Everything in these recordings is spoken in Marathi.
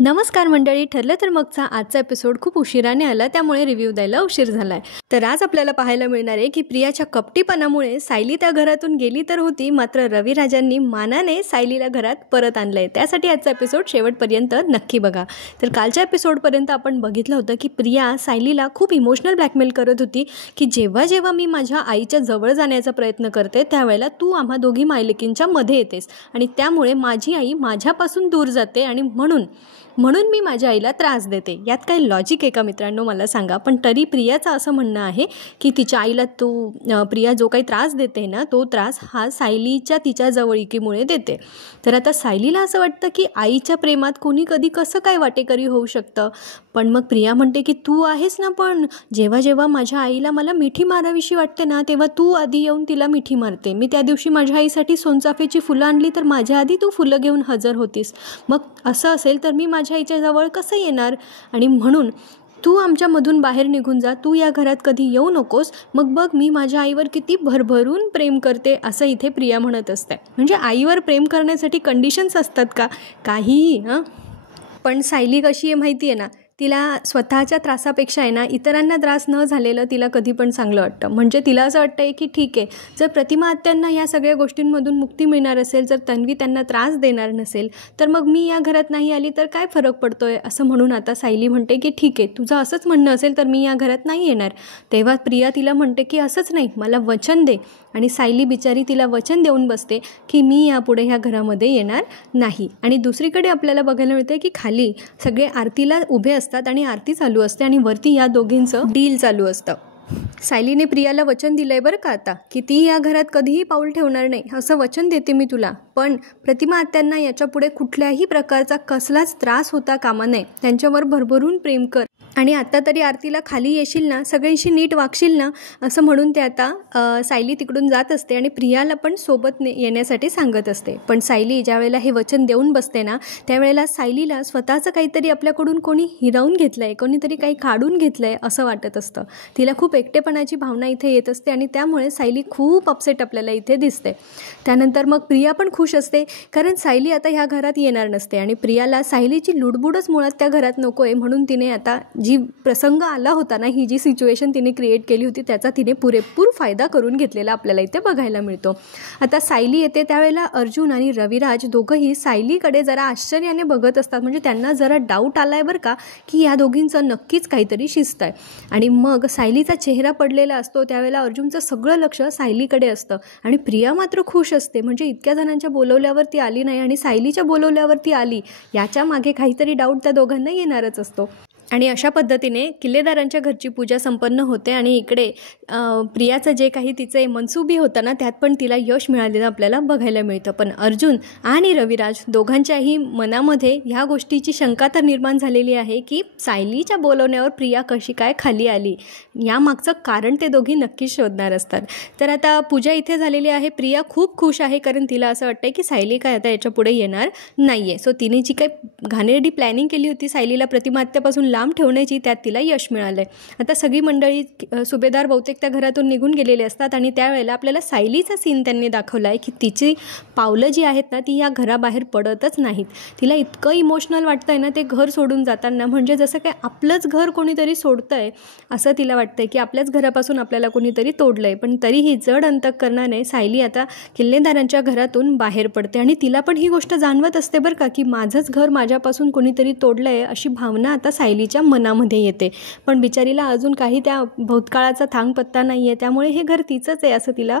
नमस्कार मंडळी. ठरलं तर मगचा आजचा एपिसोड खूप उशिराने आला, त्यामुळे रिव्ह्यू द्यायला उशीर झालाय. तर आज आपल्याला पाहायला मिळणार आहे की प्रियाच्या कपटीपणामुळे सायली त्या घरातून गेली तर होती, मात्र रविराजांनी मानाने सायलीला घरात परत आणलंय. त्यासाठी आजचा एपिसोड शेवटपर्यंत नक्की बघा. तर कालच्या एपिसोडपर्यंत आपण बघितलं होतं की प्रिया सायलीला खूप इमोशनल ब्लॅकमेल करत होती की जेव्हा जेव्हा मी माझ्या आईच्या जवळ जाण्याचा प्रयत्न करते त्यावेळेला तू आम्हा दोघी मायलेकींच्या मध्ये येतेस आणि त्यामुळे माझी आई माझ्यापासून दूर जाते आणि म्हणून मी माझ्या आईला त्रास देते. यात काही लॉजिक आहे का मित्रांनो, मला सांगा. पण तरी प्रियाचं असं म्हणणं आहे की तिच्या आईला प्रिया जो काही त्रास देते ना, तो त्रास हा सायलीच्या तिच्या जवळीकीमुळे देते. तर आता सायलीला असं वाटतं की आईच्या प्रेमात कोणी कधी कसं काय वाटेकरी होऊ शकतं. पण मग प्रिया म्हणते की तू आहेस ना, पण जेव्हा जेव्हा माझ्या आईला मला मिठी मारावीशी वाटते ना, तेव्हा तू आधी येऊन तिला मिठी मारते. मी त्या दिवशी माझ्या आईसाठी सोनचाफेची फुलं आणली तर माझ्या आधी तू फुलं घेऊन हजर होतीस. मग असं असेल तर मी माझ्या आईच्या जवळ कसं येणार? आणि म्हणून तू आमच्यामधून बाहेर निघून जा, तू या घरात कधी येऊ नकोस. मग बघ मी माझ्या आईवर किती भरभरून प्रेम करते, असं इथे प्रिया म्हणत असते. म्हणजे आईवर प्रेम करण्यासाठी कंडिशन्स असतात का? काहीही. पण सायली कशी आहे माहिती आहे ना, तिला स्वतःच्या त्रासापेक्षा आहे ना इतरांना त्रास न झालेलं तिला कधी पण चांगलं वाटतं. म्हणजे तिला असं वाटतं आहे की ठीक आहे, जर प्रतिमा आत्यांना या सगळ्या गोष्टींमधून मुक्ती मिळणार असेल, जर तन्वी त्यांना त्रास देणार नसेल, तर मग मी या घरात नाही आली तर काय फरक पडतो आहे. असं म्हणून आता सायली म्हणते की ठीक आहे, तुझं असंच म्हणणं असेल तर मी या घरात नाही येणार. तेव्हा प्रिया तिला म्हणते की असंच नाही, मला वचन दे. आणि सायली बिचारी तिला वचन देऊन बसते की मी यापुढे ह्या घरामध्ये येणार नाही. आणि दुसरीकडे आपल्याला बघायला मिळते की खाली सगळे आरतीला उभे असतात आणि आरती चालू असते आणि वरती या दोघींचं डील चालू असतं. सायलीने प्रियाला वचन दिलंय बरं का आता, की ती या घरात कधीही पाऊल ठेवणार नाही, असं वचन देते मी तुला. पण प्रतिमा आत्यांना याच्यापुढे कुठल्याही प्रकारचा कसलाच त्रास होता कामा नये, त्यांच्यावर भरभरून प्रेम कर आणि आता तरी आरतीला खाली येशील ना, सगळ्यांशी नीट वागशील ना, असं म्हणून ते आता सायली तिकडून जात असते आणि प्रियाला पण सोबत येण्यासाठी सांगत असते. पण सायली ज्या वेळेला हे वचन देऊन बसते ना, त्यावेळेला सायलीला स्वतःचं काहीतरी आपल्याकडून कोणी हिरावून घेतलं आहे, कोणीतरी काही काढून घेतलं आहे असं वाटत असतं. तिला खूप एकटेपणाची भावना इथे येत असते आणि त्यामुळे सायली खूप अपसेट आपल्याला इथे दिसते. त्यानंतर मग प्रिया पण खुश असते, कारण सायली आता ह्या घरात येणार नसते आणि प्रियाला सायलीची लुडबुडच मुळात त्या घरात नको आहे. म्हणून तिने आता जी प्रसंग आला होता ना, ही जी सिच्युएशन तिने क्रिएट केली होती त्याचा तिने पुरेपूर फायदा करून घेतलेला आपल्याला इथे बघायला मिळतो. आता सायली येते त्यावेळेला अर्जुन आणि रविराज दोघंही सायलीकडे जरा आश्चर्याने बघत असतात. म्हणजे त्यांना जरा डाऊट आलाय बरं का, की या दोघींचं नक्कीच काहीतरी शिस्त आहे. आणि मग सायलीचा चेहरा पडलेला असतो त्यावेळेला अर्जुनचं सगळं लक्ष सायलीकडे असतं आणि प्रिया मात्र खुश असते. म्हणजे इतक्या जणांच्या बोलवल्यावर ती आली नाही आणि सायलीच्या बोलवल्यावर ती आली, याच्या मागे काहीतरी डाऊट त्या दोघांना येणारच असतो. आणि अशा पद्धतीने किल्लेदारांच्या घरची पूजा संपन्न होते आणि इकडे प्रियाचं जे काही तिचे मनसुबी होतं ना, त्यात पण तिला यश मिळालेलं आपल्याला बघायला मिळतं. पण अर्जुन आणि रविराज दोघांच्याही मनामध्ये ह्या गोष्टीची शंका तर निर्माण झालेली आहे की सायलीच्या बोलवण्यावर प्रिया कशी काय खाली आली, यामागचं कारण ते दोघी नक्कीच शोधणार असतात. तर आता पूजा इथे झालेली आहे. प्रिया खूप खुश आहे, कारण तिला असं वाटतं की सायली काय आता याच्या पुढे येणार नाही आहे. सो तिने जी काही घाणेरडी प्लॅनिंग केली होती सायलीला प्रतिमा आत्यापासून लांब ठेवण्याची, त्यात तिला यश मिळालं आहे. आता सगळी मंडळी सुभेदार बहुतेक त्या घरातून निघून गेलेले असतात आणि त्यावेळेला आपल्याला सायलीचा सीन त्यांनी दाखवला आहे की तिची पावलं जी आहेत ना, ती या घराबाहेर पडतच नाहीत. तिला इतकं इमोशनल वाटतं आहे ना ते घर सोडून जाताना, म्हणजे जसं काय आपलंच घर कोणीतरी सोडतं आहे असं तिला वाटतं की आपल्याच घरापासून आपल्याला कोणीतरी तोडलं आहे. पण तरीही जड अंतःकरणाने सायली आता किल्लेदारांच्या घरातून बाहेर पडते आणि तिला पण ही गोष्ट जाणवत असते बरं का, की माझंच घर माझ्यापासून कोणीतरी तोडलं आहे अशी भावना आता सायलीच्या मनामध्ये येते. पण बिचारीला अजून काही त्या भूतकाळाचा थांगपत्ता नाही आहे, त्यामुळे हे घर तिचंच आहे असं तिला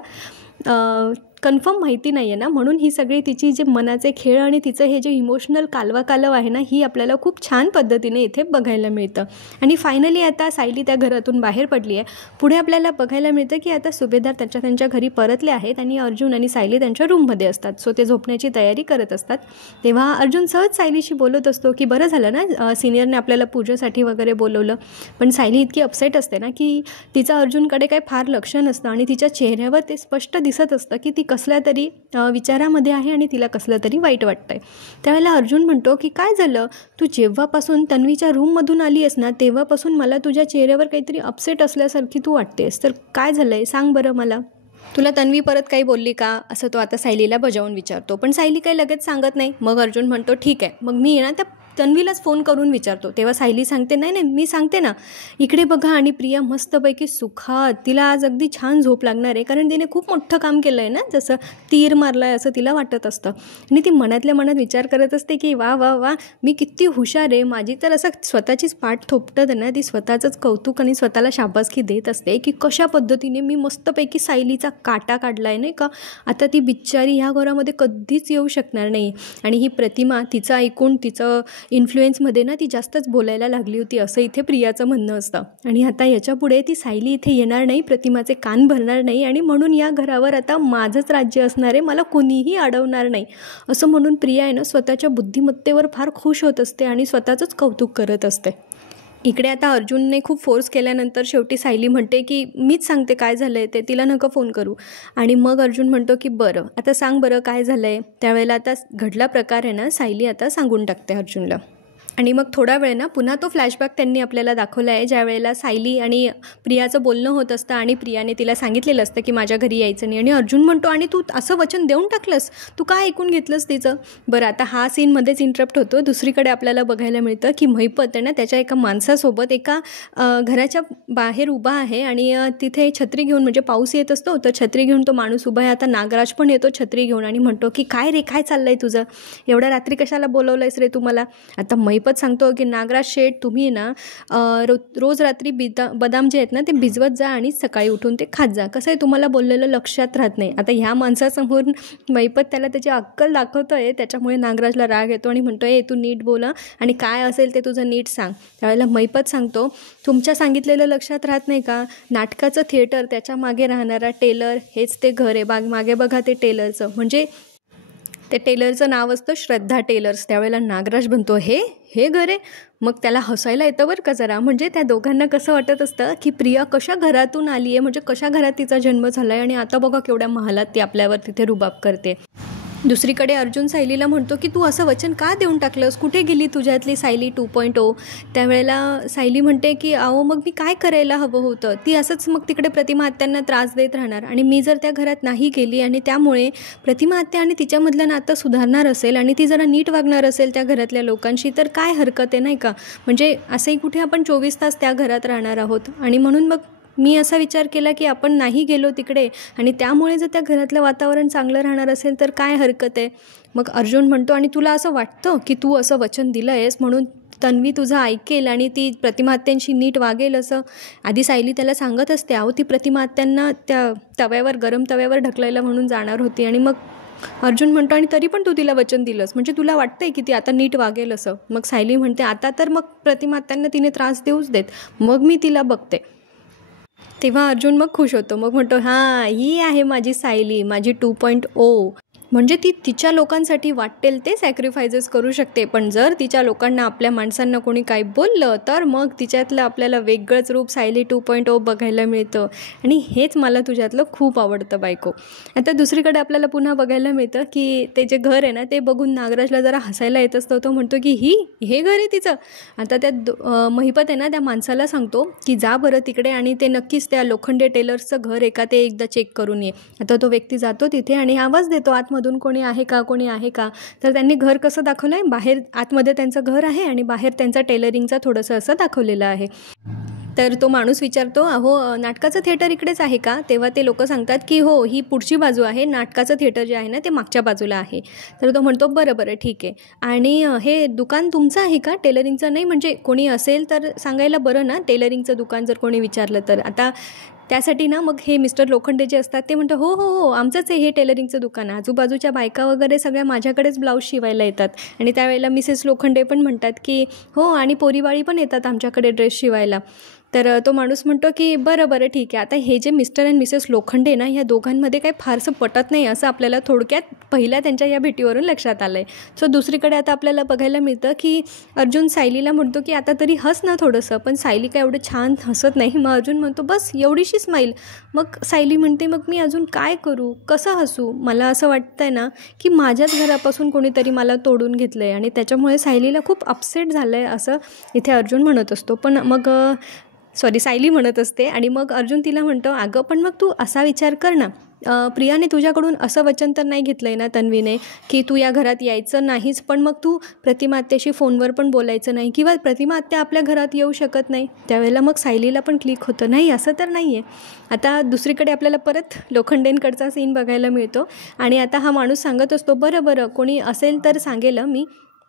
कन्फर्म माहिती नाही आहे ना. म्हणून ही सगळी तिची जे मनाचे खेळ आणि तिचं हे जे इमोशनल कालवाकालव आहे ना, ही आपल्याला खूप छान पद्धतीने इथे बघायला मिळतं. आणि फायनली आता सायली त्या घरातून बाहेर पडली आहे. पुढे आपल्याला बघायला मिळतं की आता सुभेदार त्यांच्या घरी परतले आहेत आणि अर्जुन आणि सायली त्यांच्या रूममध्ये असतात. सो ते झोपण्याची तयारी करत असतात. तेव्हा अर्जुन सहज सायलीशी बोलत असतो की बरं झालं ना सिनियरने आपल्याला पूजेसाठी वगैरे बोलवलं. पण सायली इतकी अपसेट असते ना की तिचं अर्जुनकडे काही फार लक्ष नसतं आणि तिच्या चेहऱ्यावर ते स्पष्ट दिसत असतं की ती कसल्या तरी विचारामध्ये आहे आणि तिला कसलं तरी वाईट वाटतंय. त्यावेळेला अर्जुन म्हणतो की काय झालं, तू जेव्हापासून तन्वीच्या रूममधून आली आहेस ना तेव्हापासून मला तुझ्या चेहऱ्यावर काहीतरी अपसेट असल्यासारखी तू वाटतेस, तर काय झालं आहे सांग बरं मला. तुला तन्वी परत काही बोलली का, असं तो आता सायलीला बजावून विचारतो. पण सायली काही लगेच सांगत नाही. मग अर्जुन म्हणतो ठीक आहे, मग मी ना त्या तन्वीलाच फोन करून विचारतो. तेव्हा सायली सांगते, नाही नाही मी सांगते ना, इकडे बघा. आणि प्रिया मस्तपैकी सुखात, तिला आज अगदी छान झोप लागणार आहे, कारण तिने खूप मोठं काम केलं आहे ना, जसं तीर मारलं आहे असं तिला वाटत असतं. आणि ती मनातल्या मनात विचार करत असते की वा वा वा, मी किती हुशार आहे. माझी तर असं स्वतःचीच पाठ थोपटत ना, ती स्वतःचंच कौतुक आणि स्वतःला शाबासकी देत असते की कशा पद्धतीने मी मस्तपैकी सायलीचा काटा काढला आहे नाही का. आता ती बिचारी ह्या घरामध्ये कधीच येऊ शकणार नाही. आणि ही प्रतिमा तिचं ऐकून तिचं इन्फ्लुएन्समध्ये ना ती जास्तच बोलायला लागली होती असं इथे प्रियाचं म्हणणं असतं. आणि आता याच्यापुढे ती सायली इथे येणार नाही, प्रतिमाचे कान भरणार नाही, आणि म्हणून या घरावर आता माझंच राज्य असणार आहे, मला कोणीही अडवणार नाही असं म्हणून प्रिया आहे ना स्वतःच्या बुद्धिमत्तेवर फार खुश होत असते आणि स्वतःचंच कौतुक करत असते. इकडे आता अर्जुनने खूप फोर्स केल्यानंतर शेवटी सायली म्हणते की मीच सांगते काय झालं आहे ते, तिला नका फोन करू. आणि मग अर्जुन म्हणतो की बरं आता सांग बरं काय झालं आहे. त्यावेळेला आता घडला प्रकार आहे ना, सायली आता सांगून टाकते अर्जुनला. आणि मग थोडा वेळ ना पुन्हा तो फ्लॅशबॅक त्यांनी आपल्याला दाखवला आहे, ज्या वेळेला सायली आणि प्रियाचं बोलणं होत असतं आणि प्रियाने तिला सांगितलेलं असतं की माझ्या घरी यायचं नाही. आणि अर्जुन म्हणतो, आणि तू असं वचन देऊन टाकलंस, तू काय ऐकून घेतलंस तिचं. बरं आता हा सीनमध्येच इंटरप्ट होतो. दुसरीकडे आपल्याला बघायला मिळतं की महिपत आहे ना त्याच्या एका माणसासोबत एका घराच्या बाहेर उभा आहे आणि तिथे छत्री घेऊन, म्हणजे पाऊस येत असतो तर छत्री घेऊन तो माणूस उभा आहे. आता नागराज पण येतो छत्री घेऊन आणि म्हणतो की काय रे, काय चाललं आहे तुझं, एवढ्या रात्री कशाला बोलवलंयस रे तू मला. आता महिपत सांगतो की नागराज शेठ, तुम्ही ना रोज रात्री बदाम जे आहेत ना ते भिजवत जा आणि सकाळी उठून ते खात जा. कसं आहे तुम्हाला बोललेलं लक्षात राहत नाही. आता ह्या माणसासमोर महिपत त्याला त्याची अक्कल दाखवतो आहे, त्याच्यामुळे नागराजला राग येतो आणि म्हणतो तू नीट बोला आणि काय असेल ते तुझं नीट सांग. त्यावेळेला महिपत सांगतो, तुमच्या सांगितलेलं लक्षात राहत नाही का, नाटकाचं थिएटर, त्याच्या मागे राहणारा टेलर, हेच ते घर आहे. मागे बघा ते टेलरचं, म्हणजे ते टेलरचं नाव असतं श्रद्धा टेलर्स. त्यावेळेला नागराज म्हणतो हे घर आहे. मग त्याला हसायला येतं बरं का जरा. म्हणजे त्या दोघांना कसं वाटत असतं की प्रिया कशा घरातून आली आहे, म्हणजे कशा घरात तिचा जन्म झाला आहे, आणि आता बघा केवढ्या महालात ती आपल्यावर तिथे रुबाब करते. दुसरीकडे अर्जुन सायलीला म्हणतो की तू असं वचन का देऊन टाकलंस, कुठे गेली तुझ्यातली सायली 2.0. त्यावेळेला सायली म्हणते की अहो मग मी काय करायला हवं होतं, ती असंच मग तिकडे प्रतिमा आत्यांना त्रास देत राहणार, आणि मी जर त्या घरात नाही गेली आणि त्यामुळे प्रतिमा आत्या आणि तिच्यामधलं नातं सुधारणार असेल आणि ती जरा नीट वागणार असेल त्या घरातल्या लोकांशी, तर काय हरकत आहे नाही का. म्हणजे असंही कुठे आपण 24 तास त्या घरात राहणार आहोत. आणि म्हणून मग मी असा विचार केला की आपण नाही गेलो तिकडे, आणि त्यामुळे जर त्या घरातलं वातावरण चांगलं राहणार असेल तर काय हरकत आहे. मग अर्जुन म्हणतो, आणि तुला असं वाटतं की तू असं वचन दिलं आहेस म्हणून तन्वी तुझं ऐकेल आणि ती प्रतिमा आत्यांशी नीट वागेल असं. आधी सायली त्याला सांगत असते, अहो ती प्रतिमा आत्यांना त्या तव्यावर, गरम तव्यावर ढकलायला म्हणून जाणार होती. आणि मग अर्जुन म्हणतो, आणि तरी पण तू तिला वचन दिलंस, म्हणजे तुला वाटतंय की ती आता नीट वागेल असं. मग सायली म्हणते, आता तर मग प्रतिमा आत्यांना तिने त्रास देऊच देत, मग मी तिला बघते. तेव्हा अर्जुन मग खुश होतो. मग म्हणतो, हां ही आहे माझी सायली, माझी 2.0. म्हणजे ती तिच्या लोकांसाठी वाटेल ते सॅक्रिफायसेस करू शकते, पण जर तिच्या लोकांना, आपल्या माणसांना कोणी काही बोललं तर मग तिच्यातलं आपल्याला वेगळंच रूप सायली 2.0 बघायला मिळतं. आणि हेच मला तुझ्यातलं खूप आवडतं बायको. आता दुसरीकडे आपल्याला पुन्हा बघायला मिळतं की ते जे घर आहे ना ते बघून नागराजला जरा हसायला येत असतं. तो म्हणतो की हे घर आहे तिचं. आता त्या महिपत आहे ना त्या माणसाला सांगतो की जा बरं तिकडे आणि ते नक्कीच त्या लोखंडे टेलर्सचं घर आहे का ते एकदा चेक करून ये. आता तो व्यक्ती जातो तिथे आणि आवाज देतो आतमधून, कोणी आहे का. तर त्यांनी घर कसं दाखवलं आहे, बाहेर आतमध्ये त्यांचं घर आहे आणि बाहेर त्यांचा टेलरिंगचा थोडंसं असं दाखवलेलं आहे. तर तो माणूस विचारतो, अहो नाटकाचं थिएटर इकडेच आहे का. तेव्हा ते लोक सांगतात की हो, ही पुढची बाजू आहे, नाटकाचं थिएटर जे आहे ना ते मागच्या बाजूला आहे. तर तो म्हणतो बरं ठीक आहे. आणि हे दुकान तुमचं आहे का, टेलरिंगचं नाही, म्हणजे कोणी असेल तर सांगायला बरं ना, टेलरिंगचं दुकान जर कोणी विचारलं तर. आता त्यासाठी ना मग हे मिस्टर लोखंडे जे असतात ते म्हणतात, हो आमचंच आहे हे टेलरिंगचं दुकान, आजूबाजूच्या बायका वगैरे सगळ्या माझ्याकडेच ब्लाऊज शिवायला येतात. आणि त्यावेळेला मिसेस लोखंडे पण म्हणतात की हो, आणि पोरीबाळी पण येतात आमच्याकडे ड्रेस शिवायला. तर तो माणूस म्हणतो की बरं ठीक आहे. आता हे जे मिस्टर अँड मिसेस लोखंडे ना, ह्या दोघांमध्ये काही फारसं पटत नाही असं आपल्याला थोडक्यात पहिल्या त्यांच्या या भेटीवरून लक्षात आलं आहे. सो दुसरीकडे आता आपल्याला बघायला मिळतं की अर्जुन सायलीला म्हणतो की आता तरी हस ना थोडंसं, पण सायली काय एवढं छान हसत नाही. मग अर्जुन म्हणतो बस एवढीशी स्माईल. मग सायली म्हणते, मग मी अजून काय करू, कसं हसू, मला असं वाटतं आहे ना की माझ्याच घरापासून कोणीतरी मला तोडून घेतलं आहे, आणि त्याच्यामुळे सायलीला खूप अपसेट झालं आहे असं इथे अर्जुन म्हणत असतो. पण मग सायली म्हणत असते. आणि मग अर्जुन तिला म्हणतो, अगं पण मग तू असा विचार कर ना प्रियाने तुझ्याकडून असं वचन तर नाही घेतलं आहे ना तन्वीने, की तू या घरात यायचं नाहीच, पण मग तू प्रतिमा आत्याशी फोनवर पण बोलायचं नाही किंवा प्रतिमा आत्या आपल्या घरात येऊ शकत नाही. त्यावेळेला मग सायलीला पण क्लिक होतं, नाही असं तर नाही आहे. आता दुसरीकडे आपल्याला परत लोखंडेंकडचा सीन बघायला मिळतो आणि आता हा माणूस सांगत असतो, बरं कोणी असेल तर सांगेल मी.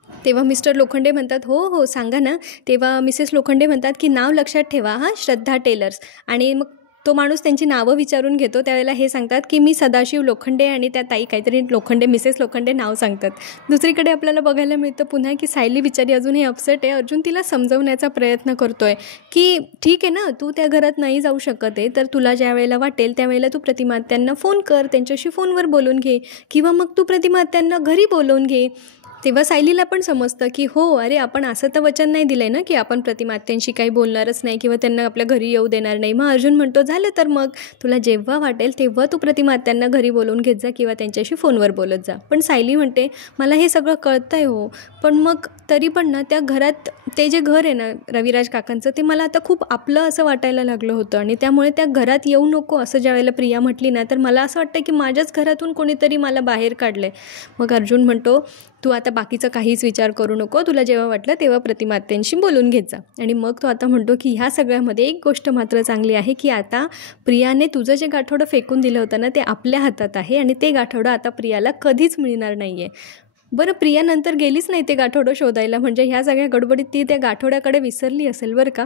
तेव्हा मिस्टर लोखंडे म्हणतात, हो सांगा ना. तेव्हा मिसेस लोखंडे म्हणतात की नाव लक्षात ठेवा हां, श्रद्धा टेलर्स. आणि मग तो माणूस त्यांची नावं विचारून घेतो. त्यावेळेला हे सांगतात की मी सदाशिव लोखंडे आणि त्या ताई काहीतरी लोखंडे, मिसेस लोखंडे नाव सांगतात. दुसरीकडे आपल्याला बघायला मिळतं पुन्हा की सायली बिचारी अजूनही अपसेट आहे. अर्जुन तिला समजवण्याचा प्रयत्न करतो आहे की ठीक आहे ना, तू त्या घरात नाही जाऊ शकत आहे, तर तुला ज्या वेळेला वाटेल त्यावेळेला तू प्रतिमा आत्यांना फोन कर, त्यांच्याशी फोनवर बोलून घे किंवा मग तू प्रतिमा आत्यांना घरी बोलवून घे. तेव्हा सायलीला पण समजतं की हो, अरे आपण असं तर वचन नाही दिलं आहे ना की आपण प्रतिमा आत्यांशी काही बोलणारच नाही किंवा त्यांना आपल्या घरी येऊ देणार नाही. मग अर्जुन म्हणतो, झालं तर मग तुला जेव्हा वाटेल तेव्हा तू प्रतिमा आत्यांना घरी बोलवून घेत जा किंवा त्यांच्याशी फोनवर बोलत जा. पण सायली म्हणते, मला हे सगळं कळतं आहे हो, पण मग तरी पण ना त्या घरात ते जे घर आहे ना रविराज काकांचं, ते मला आता खूप आपलं असं वाटायला लागलं होतं आणि त्यामुळे त्या घरात येऊ नको असं ज्या वेळेला प्रिया म्हटली ना, तर मला असं वाटतं की माझ्याच घरातून कोणीतरी मला बाहेर काढलं आहे. मग अर्जुन म्हणतो, तू आता बाकीचं काहीच विचार करू नको, तुला जेव्हा वाटलं तेव्हा प्रतिमा आत्यांशी बोलून घेत जा. आणि मग तो आता म्हणतो की ह्या सगळ्यामध्ये एक गोष्ट मात्र चांगली आहे की आता प्रियाने तुझं जे गाठोडं फेकून दिलं होतं ना, ते आपल्या हातात आहे आणि ते गाठोडं आता प्रियाला कधीच मिळणार नाही आहे. बरं, प्रिया नंतर गेलीच नाही ते गाठोडं शोधायला, म्हणजे ह्या सगळ्या गडबडीत ती त्या गाठोड्याकडे विसरली असेल बरं का.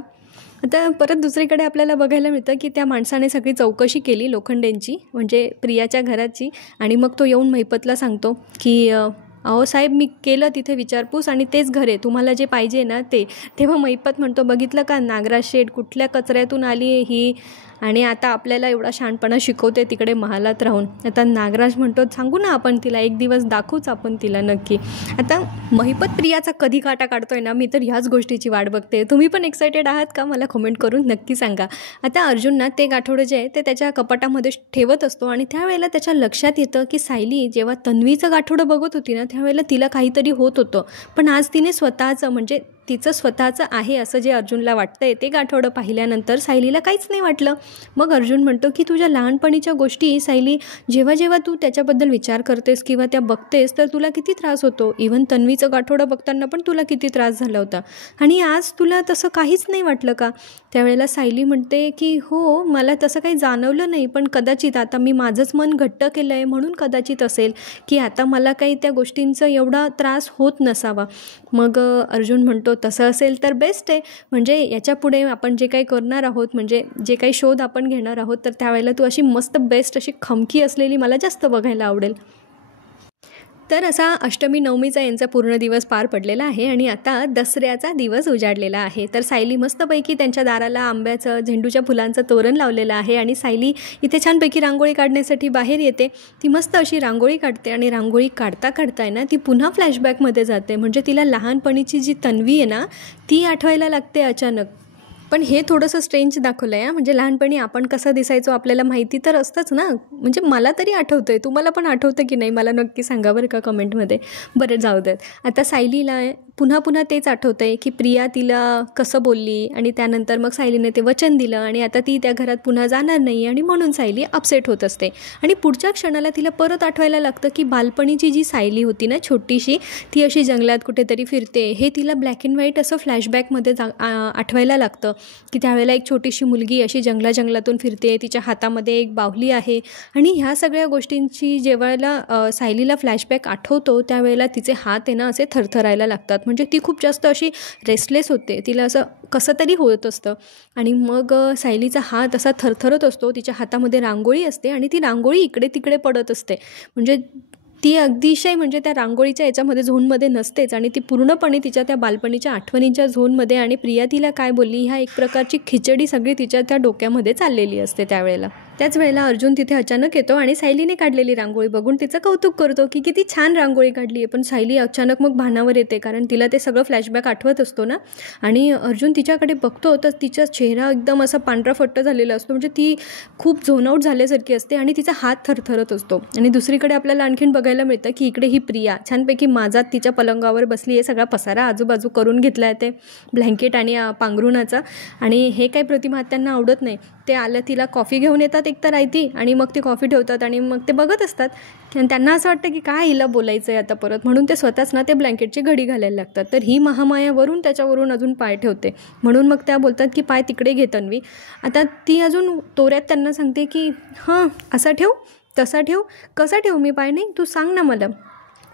आता परत दुसरीकडे आपल्याला बघायला मिळतं की त्या माणसाने सगळी चौकशी केली लोखंडेंची, म्हणजे प्रियाच्या घराची. आणि मग तो येऊन महिपतला सांगतो की अहो साहेब, मी केलं तिथे विचारपूस आणि तेच घर आहे, तुम्हाला जे पाहिजे ना ते. तेव्हा महिपत म्हणतो, बघितलं का नागराज शेठ कुठल्या कचऱ्यातून आली आहे ही, आणि आता आपल्याला एवढा शहाणपणा शिकवते तिकडे महालात राहून. आता नागराज म्हणतो, सांगू ना आपण तिला, एक दिवस दाखवूच आपण तिला नक्की. आता महिपत प्रियाचा कधी काटा काढतोय ना, मी तर ह्याच गोष्टीची वाट बघते. तुम्ही पण एक्सायटेड आहात का? मला कमेंट करून नक्की सांगा. आता अर्जुन ना ते गाठोडं जे आहे ते त्याच्या कपाटामध्ये ठेवत असतो आणि त्यावेळेला त्याच्या लक्षात येतं की सायली जेव्हा तन्वीचं गाठोडं बघत होती ना, त्यावेळेला तिला काहीतरी होत होतं, पण आज तिने स्वतःचं, म्हणजे तिचं स्वतःचं आहे असं जे अर्जुनला वाटतंय, ते गाठोडं पाहिल्यानंतर सायलीला काहीच नाही वाटलं. मग अर्जुन म्हणतो की तुझ्या लहानपणीच्या गोष्टी सायली, जेव्हा जेव्हा तू त्याच्याबद्दल विचार करतेस किंवा त्या बघतेस तर तुला किती त्रास होतो. इव्हन तन्वीचं गाठोडं बघताना पण तुला किती त्रास झाला होता आणि आज तुला तसं काहीच नाही वाटलं का? त्यावेळेला सायली म्हणते की हो, मला तसं काही जाणवलं नाही, पण कदाचित आता मी माझंच मन घट्ट केलं आहे म्हणून कदाचित असेल की आता मला काही त्या गोष्टींचा एवढा त्रास होत नसावा. मग अर्जुन म्हणतो, तसं असेल तर बेस्ट आहे, म्हणजे याच्या पुढे आपण जे काही करणार आहोत, म्हणजे जे काही शोध आपण घेणार आहोत, तर त्यावेळेला तू अशी मस्त बेस्ट अशी खमकी असलेली मला जास्त बघायला आवडेल. तर असा अष्टमी नवमीचा यांचा पूर्ण दिवस पार पडलेला आहे आणि आता दसऱ्याचा दिवस उजाडलेला आहे. तर सायली मस्तपैकी त्यांच्या दाराला आंब्याचं, झेंडूच्या फुलांचं तोरण लावलेलं आहे आणि सायली इथे छानपैकी रांगोळी काढण्यासाठी बाहेर येते. ती मस्त अशी रांगोळी काढते आणि रांगोळी काढता ना ती पुन्हा फ्लॅशबॅकमध्ये जाते, म्हणजे तिला लहानपणीची जी तन्वी आहे ना ती आठवायला लागते अचानक. पण हे थोडंसं स्ट्रेंज दाखवलं आहे, म्हणजे लहानपणी आपण कसं दिसायचो आपल्याला माहिती तर असतंच ना, म्हणजे मला तरी आठवतं आहे, तुम्हाला पण आठवतं की नाही मला नक्की सांगा बरं का कमेंटमध्ये. बरं, जाऊ देत. आता सायलीला पुन्हा तेच आठवतं आहे की प्रिया तिला कसं बोलली आणि त्यानंतर मग सायलीने ते वचन दिलं आणि आता ती त्या घरात पुन्हा जाणार नाही आणि म्हणून सायली अपसेट होत असते. आणि पुढच्या क्षणाला तिला परत आठवायला लागतं की बालपणीची जी सायली होती ना छोटीशी, ती अशी जंगलात कुठेतरी फिरते, हे तिला ब्लॅक अँड व्हाईट असं फ्लॅशबॅकमध्ये आठवायला लागतं की त्यावेळेला एक छोटीशी मुलगी अशी जंगलातून फिरते, तिच्या हातामध्ये एक बाहुली आहे. आणि ह्या सगळ्या गोष्टींची जेव्हा सायलीला फ्लॅशबॅक आठवतो त्यावेळेला तिचे हात आहे ना असे थरथरायला लागतात, म्हणजे ती खूप जास्त अशी रेस्टलेस होते, तिला असं कसं तरी होत असतं. आणि मग सायलीचा हात असा थरथरत असतो, तिच्या हातामध्ये रांगोळी असते आणि ती रांगोळी इकडे तिकडे पडत असते, म्हणजे ती अतिशय, म्हणजे त्या रांगोळीच्या याच्यामध्ये झोनमध्ये नसतेच आणि ती पूर्णपणे तिच्या त्या बालपणीच्या आठवणींच्या झोनमध्ये. आणि प्रिया तिला काय बोलली ह्या एक प्रकारची खिचडी सगळी तिच्या त्या डोक्यामध्ये चाललेली असते त्यावेळेला. त्याच वेळेला अर्जुन तिथे अचानक येतो आणि सायलीने काढलेली रांगोळी बघून तिचं कौतुक करतो की किती छान रांगोळी काढली आहे. पण सायली अचानक मग भानावर येते, कारण तिला ते सगळं फ्लॅशबॅक आठवत असतो ना. आणि अर्जुन तिच्याकडे बघतो तर तिचा चेहरा एकदम असा पांढरा फट्ट झालेला असतो, म्हणजे ती खूप झोन आऊट झाल्यासारखी असते आणि तिचा हात थरथरत असतो. आणि दुसरीकडे आपल्याला आणखीन बघायला मिळतं की इकडे ही प्रिया छानपैकी माझात तिच्या पलंगावर बसली आहे, सगळा पसारा आजूबाजू करून घेतला आहे ते ब्लँकेट आणि पांघरुणाचा. आणि हे काही प्रतिमा त्यांना आवडत नाही. ते आलं, तिला कॉफी घेऊन येतात बसतात एकतर आयती आणि मग ती कॉफी ठेवतात आणि मग ते बघत असतात. आणि त्यांना असं वाटतं की काय हिला बोलायचं आहे आता परत, म्हणून ते स्वतःच ना ते ब्लँकेटची घडी घालायला लागतात. तर ही महामायावरून त्याच्यावरून अजून पाय ठेवते, म्हणून मग त्या बोलतात की पाय तिकडे घे तन्वी. आता ती अजून तोऱ्यात त्यांना सांगते की हां असा ठेव तसा ठेव, कसा ठेव मी पाय, नाही तू सांग ना मला.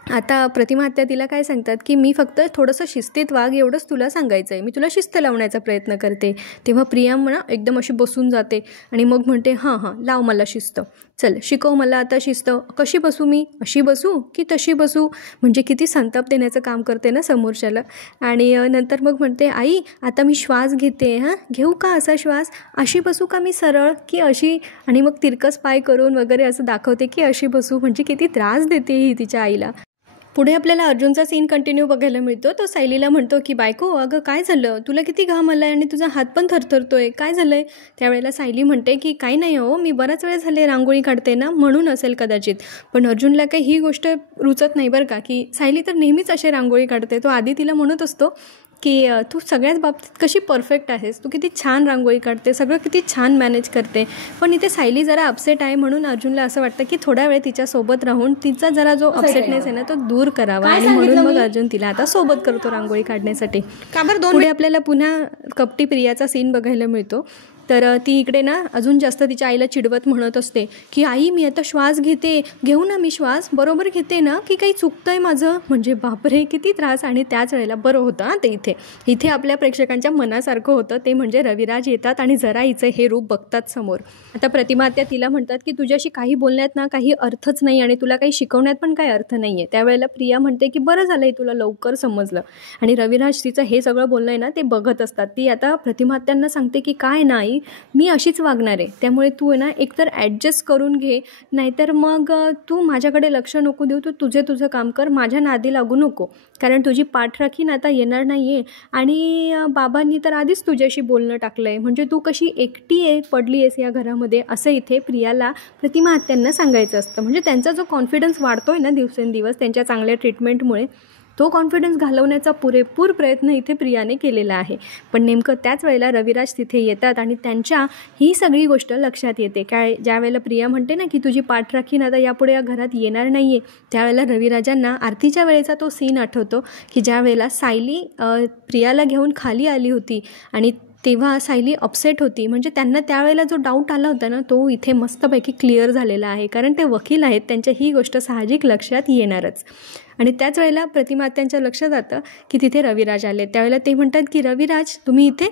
आता प्रतिमा आत्या तिला काय सांगतात की मी फक्त थोडंसं शिस्तीत वाग एवढंच तुला सांगायचं आहे, मी तुला शिस्त लावण्याचा प्रयत्न करते. तेव्हा प्रिया एकदम अशी बसून जाते आणि मग म्हणते हां लाव मला शिस्त, चल शिकव मला आता शिस्त, कशी बसू मी, अशी बसू की तशी बसू. म्हणजे किती संताप देण्याचं काम करते ना समोरच्याला. आणि नंतर मग म्हणते आई आता मी श्वास घेते, घेऊ का असा श्वास, अशी बसू का मी सरळ की अशी, आणि मग तिरकस पाय करून वगैरे असं दाखवते की अशी बसू. म्हणजे किती त्रास देते ही तिच्या आईला. पुढे आपल्याला अर्जुनचा सीन कंटिन्यू बघायला मिळतो. तो सायलीला म्हणतो की बायको अगं काय झालं, तुला किती घाम आला आहे आणि तुझा हात पण थरथरतोय, काय झालं आहे. त्यावेळेला सायली म्हणते की काही नाही हो, मी बराच वेळ झाले रांगोळी काढते ना म्हणून असेल कदाचित. पण अर्जुनला काही ही गोष्ट रुचत नाही बरं का, की सायली तर नेहमीच अशी रांगोळी काढते. तो आधी तिला म्हणत असतो की तू सगळ्याच बाबतीत कशी परफेक्ट आहेस, तू किती छान रांगोळी काढते, सगळं किती छान मॅनेज करते. पण इथे सायली जरा अपसेट आहे, म्हणून अर्जुनला असं वाटतं की थोडा वेळ तिच्यासोबत राहून तिचा जरा जो अपसेटनेस आहे ना तो दूर करावा, आणि म्हणून मग अर्जुन तिला आता सोबत करतो रांगोळी काढण्यासाठी. पुढे आपल्याला पुन्हा कपटी प्रियाचा सीन बघायला मिळतो. तर ती इकडे ना अजून जास्त तिच्या आईला चिडवत म्हणत असते की आई मी आता श्वास घेते, घेऊ ना मी श्वास, बरोबर घेते ना की काही चुकतंय माझं. म्हणजे बापरे किती त्रास. आणि त्याच वेळेला बरं होतं ते इथे आपल्या प्रेक्षकांच्या मनासारखं होतं. ते म्हणजे रविराज येतात आणि जरा हिचं हे रूप बघतात समोर. आता प्रतिमा आत्या तिला म्हणतात की तुझ्याशी काही बोलण्यात ना काही अर्थच नाही आणि तुला काही शिकवण्यात पण काही अर्थ नाही आहे. त्यावेळेला प्रिया म्हणते की बरं झालं तुला लवकर समजलं. आणि रविराज तिचं हे सगळं बोलणं आहे ना ते बघत असतात. ती आता प्रतिमा आत्यांना सांगते की काय नाही मी अशीच वागणार आहे, त्यामुळे तू आहे ना एकतर ॲडजस्ट करून घे, नाहीतर मग तू माझ्याकडे लक्ष नको देऊ, तू तुझं काम कर, माझ्या नादी लागू नको, कारण तुझी पाठराखीण आता येणार नाही आहे आणि बाबांनी तर आधीच तुझ्याशी बोलणं टाकलं आहे, म्हणजे तू कशी एकटी आहे पडली आहेस या घरामध्ये, असं इथे प्रियाला प्रतिमा आत्यांना सांगायचं असतं. म्हणजे त्यांचा जो कॉन्फिडन्स वाढतो आहे ना दिवसेंदिवस त्यांच्या चांगल्या ट्रीटमेंटमुळे, तो कॉन्फिडन्स घालवण्याचा पुरेपूर प्रयत्न इथे प्रियाने केलेला आहे. पण नेमकं त्याच वेळेला रविराज तिथे येतात आणि त्यांच्या ही सगळी गोष्ट लक्षात येते. काय ज्या वेळेला प्रिया म्हणते ना की तुझी पाठराखीण आता यापुढे या घरात येणार नाही आहे, त्यावेळेला रविराजांना आरतीच्या वेळेचा तो सीन आठवतो की ज्या वेळेला सायली प्रियाला घेऊन खाली आली होती आणि तेव्हा सायली अपसेट होती. म्हणजे त्यांना त्यावेळेला जो डाऊट आला होता ना तो इथे मस्तपैकी क्लिअर झालेला आहे, कारण ते वकील आहेत, त्यांच्या ही गोष्ट साहजिक लक्षात येणारच. आणि त्याच वेळेला प्रतिमा आत्यांच्या लक्षात जातं की तिथे रविराज आले. त्यावेळेला ते म्हणतात की रविराज तुम्ही इथे,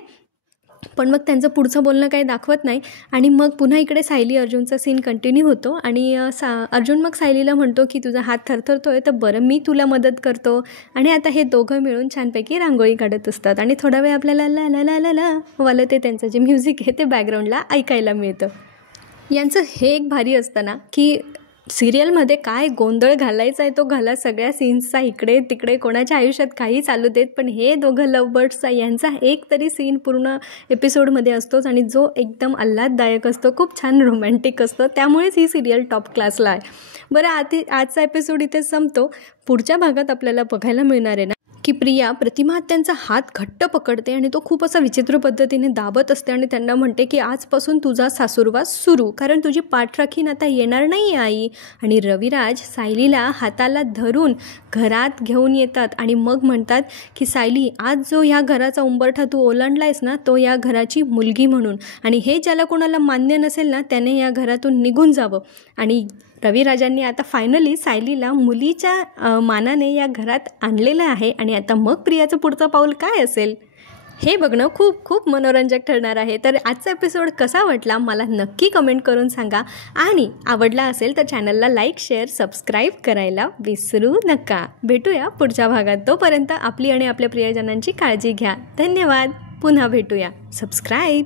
पण मग त्यांचं पुढचं बोलणं काही दाखवत नाही. आणि मग पुन्हा इकडे सायली अर्जुनचा सीन कंटिन्यू होतो आणि अर्जुन मग सायलीला म्हणतो की तुझा हात थरथरतोय तर बरं मी तुला मदत करतो. आणि आता हे दोघं मिळून छानपैकी रांगोळी काढत असतात आणि थोडा वेळ आपल्याला ला ला ला ला ला वालं ते त्यांचं जे म्युझिक आहे ते बॅकग्राऊंडला ऐकायला मिळतं. यांचं हे एक भारी असतं ना की सिरियलमध्ये काय गोंधळ घालायचा आहे तो घाला, सगळ्या सीन्सचा इकडे तिकडे, कोणाच्या आयुष्यात काही चालू देत, पण हे दोघं लव्हबर्ड्सचा यांचा एक तरी सीन पूर्ण एपिसोडमध्ये असतोच आणि जो एकदम आल्हाददायक असतो, खूप छान रोमॅन्टिक असतं, त्यामुळेच ही सिरियल टॉप क्लासला आहे. बरं आजचा एपिसोड इथे संपतो. पुढच्या भागात आपल्याला बघायला मिळणार आहे ना की प्रिया प्रतिमा आत्यांचा हात घट्ट पकडते आणि तो खूप असा विचित्र पद्धतीने दाबत असते आणि त्यांना म्हणते की आजपासून तुझा सासूरवास सुरू, कारण तुझी पाठराखीण आता येणार नाही आई. आणि रविराज सायलीला हाताला धरून घरात घेऊन येतात आणि मग म्हणतात की सायली आज जो ह्या घराचा उंबरठा तू ओलांडला आहेस ना तो या घराची मुलगी म्हणून, आणि हे ज्याला कोणाला मान्य नसेल ना त्याने या घरातून निघून जावं. आणि रविराजांनी आता फायनली सायलीला मुलीच्या मानाने या घरात आणलेलं आहे. आणि आता मग प्रियाचं पुढचं पाऊल काय असेल हे बघणं खूप खूप मनोरंजक ठरणार आहे. तर आजचा एपिसोड कसा वाटला मला नक्की कमेंट करून सांगा, आणि आवडला असेल तर चॅनलला लाईक शेअर सबस्क्राईब करायला विसरू नका. भेटूया पुढच्या भागात. तोपर्यंत आपली आणि आपल्या प्रियजनांची काळजी घ्या. धन्यवाद. पुन्हा भेटूया. सबस्क्राईब.